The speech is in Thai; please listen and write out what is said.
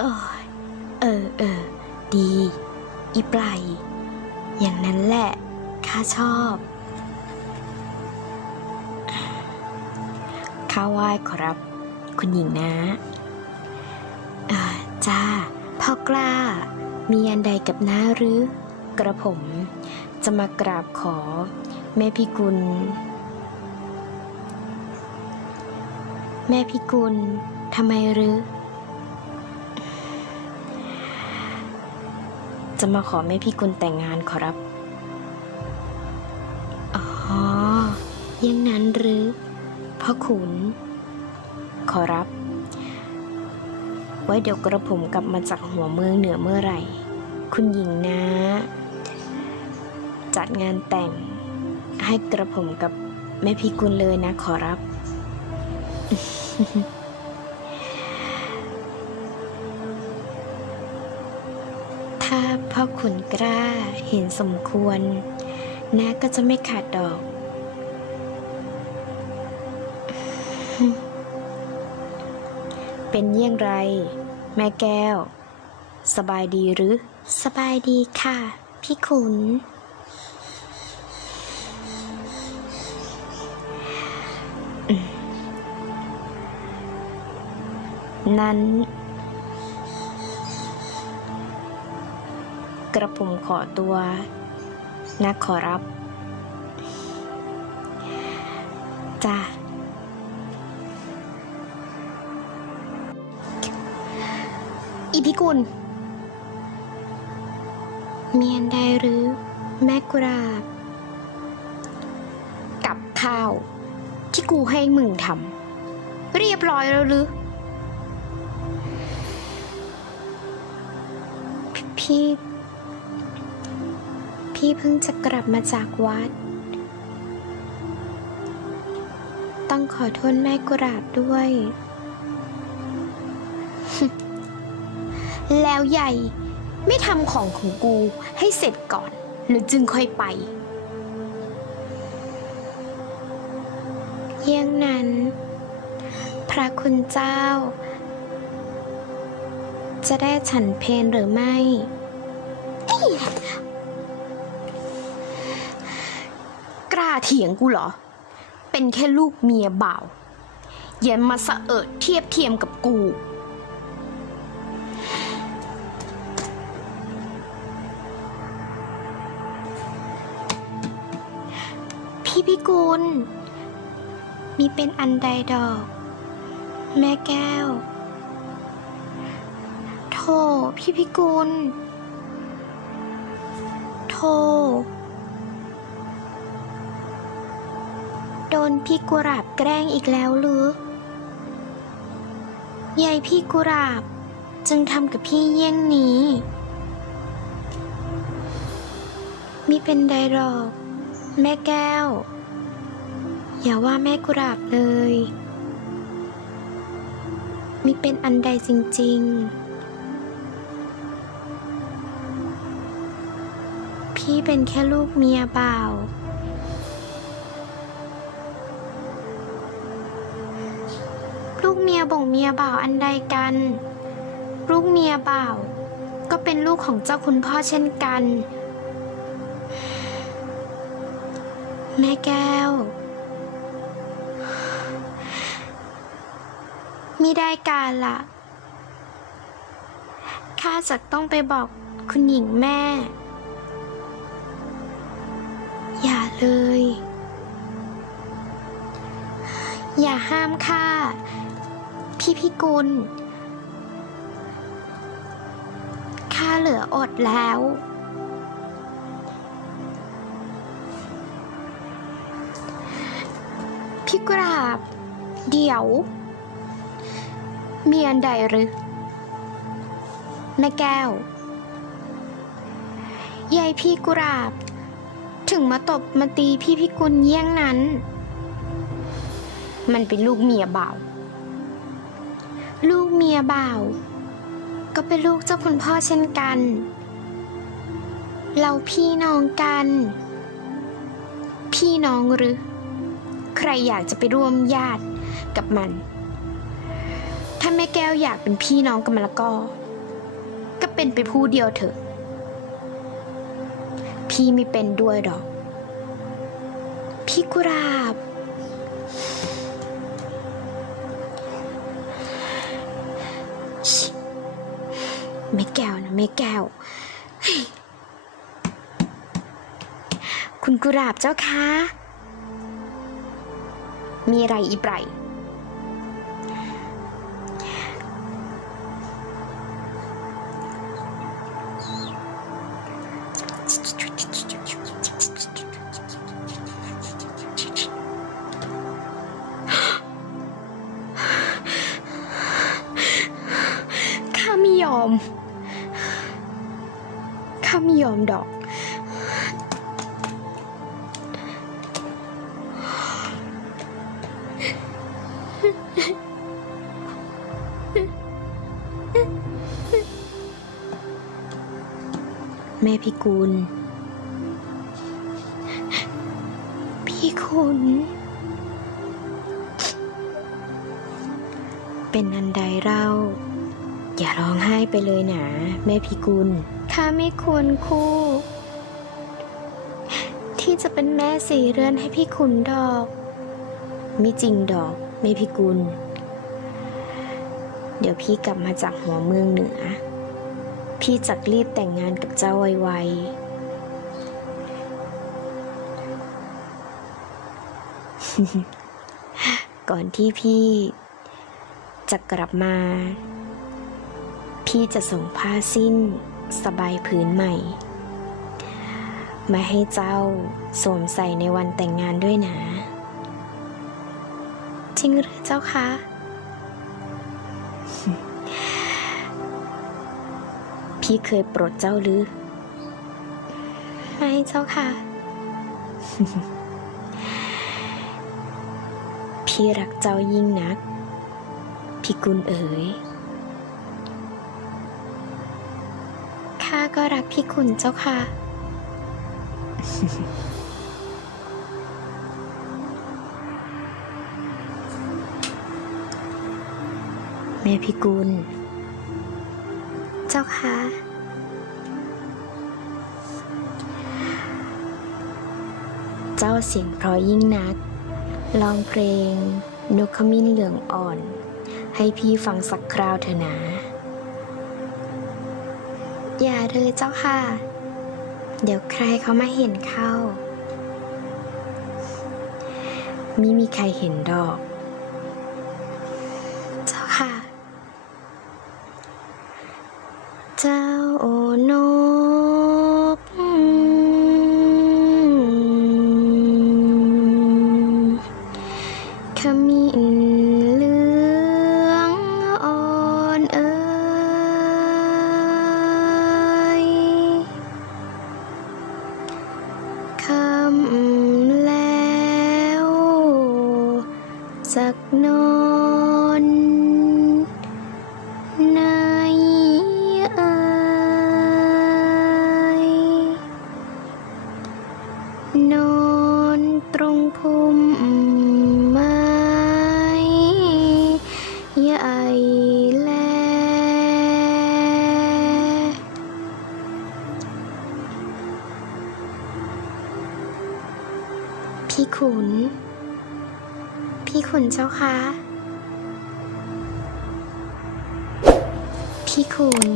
เออเออเออ ดี อีปลายอย่างนั้นแหละ ข้าชอบ ข้าไหว้ขอรับ คุณหญิงนะอ่าจ้า พ่อกล้า มีอันใดกับน้าหรือ กระผมจะมากราบขอ แม่พิกุล แม่พิกุลทำไมหรือ จะมาขอแม่พิกุลแต่งงานขอรับ อ๋อ ยังนั้นหรือพ่อขุน ขอรับ ไว้เดี๋ยวกระผมกลับมาจากหัวเมืองเหนือเมื่อไหร่ คุณหญิงนะ จัดงานแต่งให้กระผมกับแม่พิกุลเลยนะขอรับ พ่อขุนกล้าเห็นสมควรน้าก็จะไม่ขาดดอก เป็นเยี่ยงไร แม่แก้ว สบายดีหรือ สบายดีค่ะ พี่ขุน นั้น ระผมขอตัว นะขอรับจ้าอีพิกุล เมียนใดหรือ แม่กราบ กับข้าว ที่กูให้มึงทำเรียบร้อยแล้วหรือ พี่ พี่เพิ่งจะกลับมาจากวัด ต้องขอโทษแม่กุราบด้วย แล้วใหญ่ไม่ทำของของกูให้เสร็จก่อน หรือจึงค่อยไป เยี่ยงนั้น พระคุณเจ้า จะได้ฉันเพลหรือไม่ เถียงกูเหรอ เป็นแค่ลูกเมียบ่าวอย่ามาสะเอิดเทียบเทียมกับกู พี่พิกุล มีเป็นอันใดดอก แม่แก้ว โทพี่พิกุล โท โดนพี่กุราบแกล้งอีกแล้วหรือยายพี่กุราบ จึงทำกับพี่เยี่ยงนี้มีเป็นไดหรอก แม่แก้ว อย่าว่าแม่กุราบเลยมีเป็นอันใดจริง ๆ พี่เป็นแค่ลูกเมียบ่าว ลูกเมียบ่งเมียบ่าวอันใดกัน ลูกเมียบ่าว ก็เป็นลูกของเจ้าคุณพ่อเช่นกัน แม่แก้วมิได้การละข้าจะต้องไปบอกคุณหญิงแม่ อย่าเลย อย่าห้ามข้า พี่พิกุลข้าเหลืออดแล้ว พี่กราบ เดี๋ยว มีอันใดหรือแม่แก้วยายพี่กุราบ ถึงมาตบมาตีพี่พิกุลเยี่ยงนั้น มันเป็นลูกเมียบ่าว ลูกเมียบ่าว ก็เป็นลูกเจ้าคุณพ่อเช่นกัน เราพี่น้องกัน พี่น้องหรือ ใครอยากจะไปร่วมญาติกับมัน ถ้าแม่แก้วอยากเป็นพี่น้องกับมันแล้วก็เป็นไปผู้เดียวเถอะ พี่ไม่เป็นด้วยดอก พี่กุราบ ไม่แก้วนะไม่แก้ว คุณกุราบเจ้าคะ มีอะไรอีไบรข้าไม่ยอมาไม่ยอมดอก แม่พีกุลพี่คุณ เป็นอันใดเล่าอย่าร้องไห้ไปเลยนะแม่พิกุล ข้าไม่ควรคู่ ที่จะเป็นแม่สีเรือนให้พี่ขุนดอก ไม่จริงดอกแม่พิกุล เดี๋ยวพี่กลับมาจากหัวเมืองเหนือ พี่จักรีบแต่งงานกับเจ้าไวๆ ก่อนที่พี่จะกลับมา พี่จะส่งผ้าสิ้น สบายผืนใหม่ มาให้เจ้าสวมใส่ในวันแต่งงานด้วยนะ จริงหรือเจ้าคะ พี่เคยปรดเจ้าหรือ ไม่เจ้าค่ะ พี่รักเจ้ายิ่งนัก พี่กุลเอ๋ย ก็รักพี่คุณเจ้าค่ะ แม่พี่กุล เจ้าค่ะ เจ้าเสียงเพราะยิ่งนักร้องเพลงนกขมิ้นเหลืองอ่อน ให้พี่ฟังสักคราวเถอะนะ อย่าเลยเจ้าค่ะ เดี๋ยวใครเขามาเห็นเข้ามิมีใครเห็นดอก เจ้าค่ะ เจ้า นอนตรงพุ่มไม้ใหญ่แล พี่ขุน พี่ขุนเจ้าคะพี่ขุน